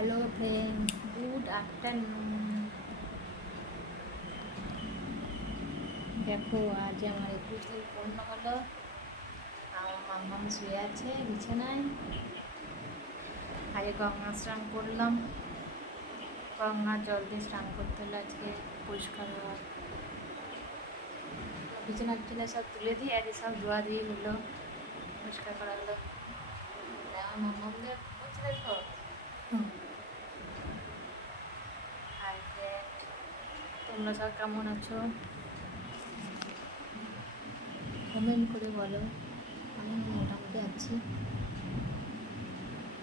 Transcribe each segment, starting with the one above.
Hello friend, good afternoon. দেখো, আজ আমার 21 দিন পূর্ণ হলো। আমার মাম্মাম শুয়ে আছে বিছানায়। আগে গঙ্গা স্নান করলাম। গঙ্গার জল দিয়ে স্নান করতে হলে আজকে পরিষ্কার হয়। বিছানা সব তুলে দিয়ে আজকে সব ধোয়া দিয়ে হলো, পরিষ্কার করা হলো। আমার মাম্মামদের ঘুমোচ্ছে দেখো। হাই ফ্রেন্ড, তোমরা সব কেমন আছো? কমেন্ট করে বলো। আমি মোটামুটি আছি।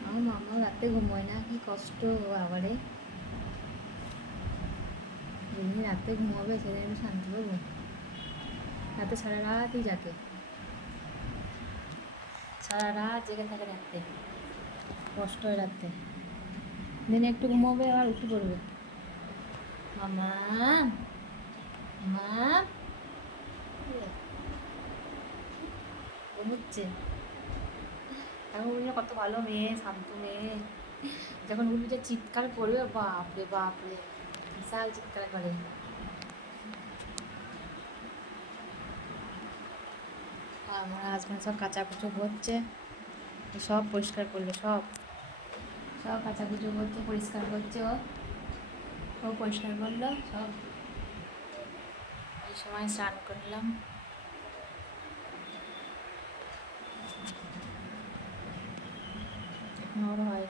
আমার মামা রাতে ঘুমোয় না, কি কষ্ট বাবারে। যেদিন রাতে ঘুমাবে সেদিন আমি শান্তি পাবো। রাতে সারা রাতই জাগে, সারা রাত জেগে থাকে রাতে, কষ্ট হয় রাতে। দিনে একটু ঘুমাবে আবার উঠে পড়বে। মামা, মা, ঘুমোচ্ছে। এখন উঠলে কত ভালো মেয়ে, শান্ত মেয়ে। যখন উঠে চিৎকার করবে, বাপরে বাপরে, বিশাল চিৎকার করে। আমার হাজব্যান্ড সব কাচাকুচো করছে, সব পরিষ্কার করলো, সব সব কাচাকুচো করছে, পরিষ্কার করছে। ও পরিষ্কার করলো সব। এই সময় স্নান করলাম। এখন ওর হয়